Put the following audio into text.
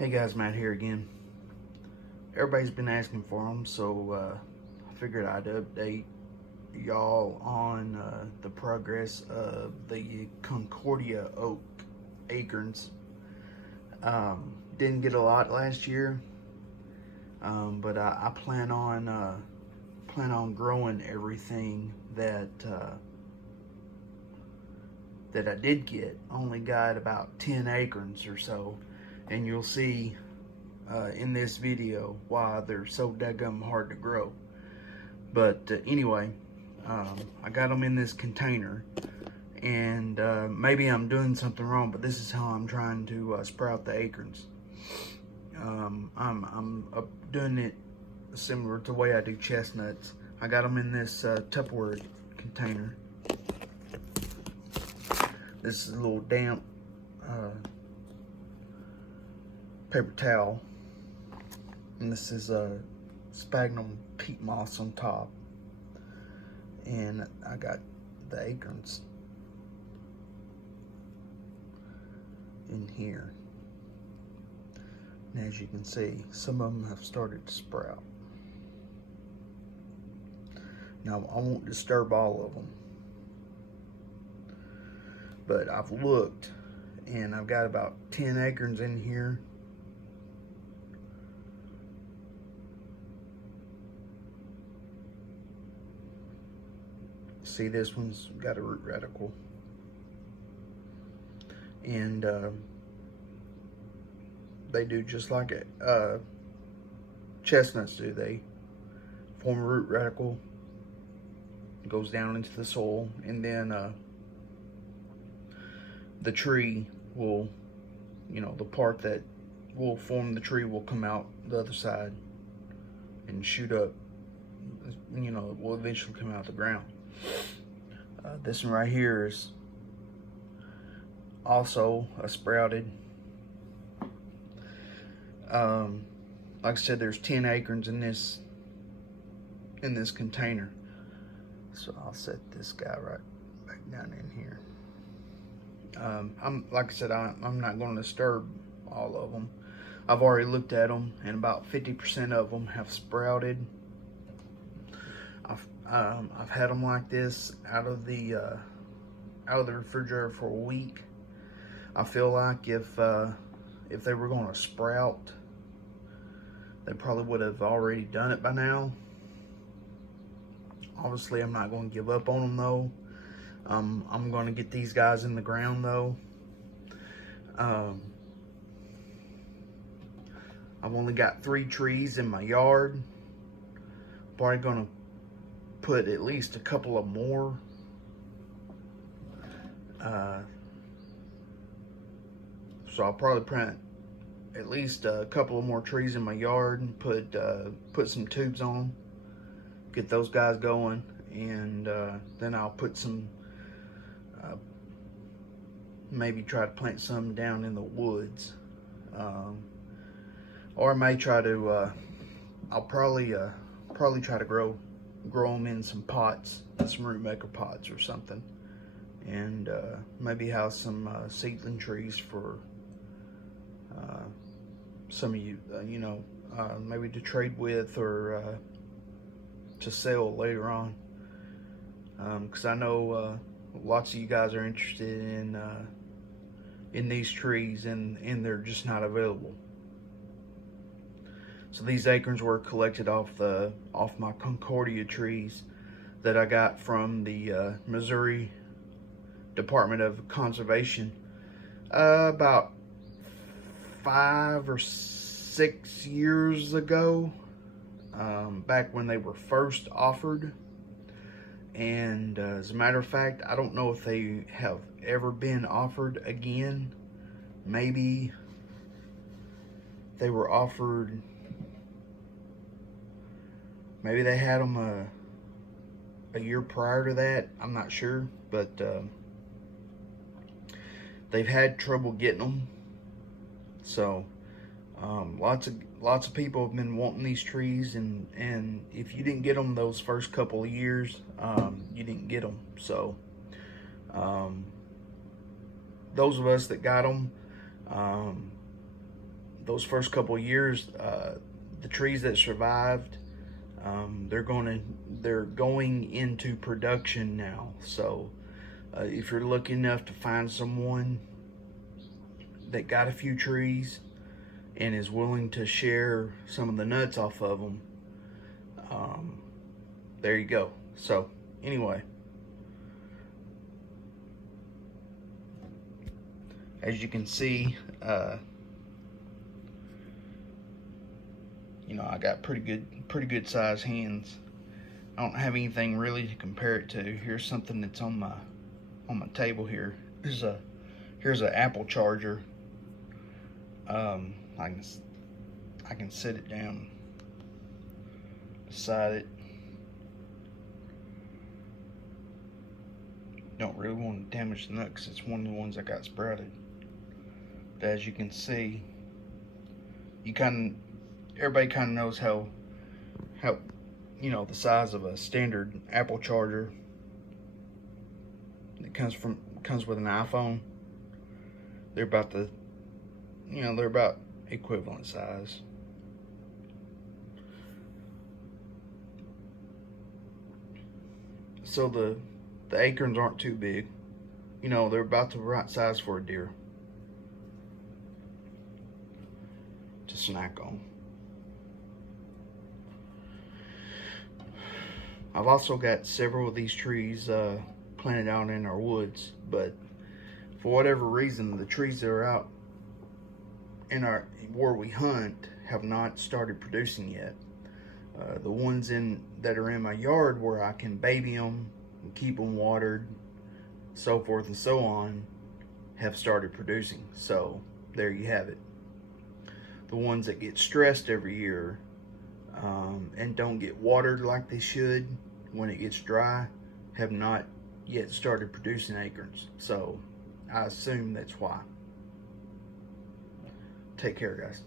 Hey guys, Matt here again. Everybody's been asking for them, so I figured I'd update y'all on the progress of the Concordia Oak Acorns. Didn't get a lot last year, but I plan on growing everything that I did get. Only got about 10 acorns or so, and you'll see in this video why they're so daggum hard to grow. But anyway, I got them in this container, and maybe I'm doing something wrong, but this is how I'm trying to sprout the acorns. I'm doing it similar to the way I do chestnuts. I got them in this Tupperware container. This is a little damp paper towel, and this is a sphagnum peat moss on top, and I got the acorns in here, and as you can see, some of them have started to sprout. Now I won't disturb all of them, but I've looked and I've got about 10 acorns in here. See, this one's got a root radical, and they do just like it. Chestnuts do. They form a root radical, goes down into the soil, and then the tree will, the part that will form the tree will come out the other side and shoot up. It will eventually come out the ground. This one right here is also a sprouted. Like I said, there's 10 acorns in this container. So I'll set this guy right back down in here. Like I said, I'm not going to disturb all of them. I've already looked at them, and about 50% of them have sprouted. I've had them like this out of the refrigerator for a week. I feel like if they were going to sprout, they probably would have already done it by now. Obviously, I'm not going to give up on them though. I'm going to get these guys in the ground though. I've only got 3 trees in my yard. Probably going to put at least a couple of more. So I'll probably plant at least a couple of more trees in my yard and put some tubes on them, get those guys going, and then I'll put some, maybe try to plant some down in the woods, or I may try to, I'll probably try to grow them in some pots, some root maker pots or something, and maybe have some seedling trees for some of you, maybe to trade with or to sell later on, because I know lots of you guys are interested in these trees, and they're just not available. So these acorns were collected off my Concordia trees that I got from the Missouri Department of Conservation about 5 or 6 years ago, back when they were first offered. And as a matter of fact, I don't know if they have ever been offered again. Maybe they were offered, maybe they had them a year prior to that. I'm not sure, but they've had trouble getting them. So lots of people have been wanting these trees, and if you didn't get them those first couple of years, you didn't get them. So those of us that got them, those first couple of years, the trees that survived, they're going into production now. So if you're lucky enough to find someone that got a few trees and is willing to share some of the nuts off of them, there you go. So anyway, as you can see, you know, I got pretty good sized hands. I don't have anything really to compare it to. Here's something that's on my table here. Here's an apple charger. I can set it down beside it. Don't really want to damage the nut because it's one of the ones I got sprouted. But as you can see, everybody kind of knows how you know, the size of a standard apple charger that comes with an iPhone. They're about equivalent size. So the acorns aren't too big. You know, they're about the right size for a deer to snack on. I've also got several of these trees planted out in our woods, but for whatever reason, the trees that are out in where we hunt have not started producing yet. The ones that are in my yard where I can baby them and keep them watered, so forth and so on, have started producing. So there you have it. The ones that get stressed every year and don't get watered like they should when it gets dry have not yet started producing acorns. So I assume that's why. Take care, guys.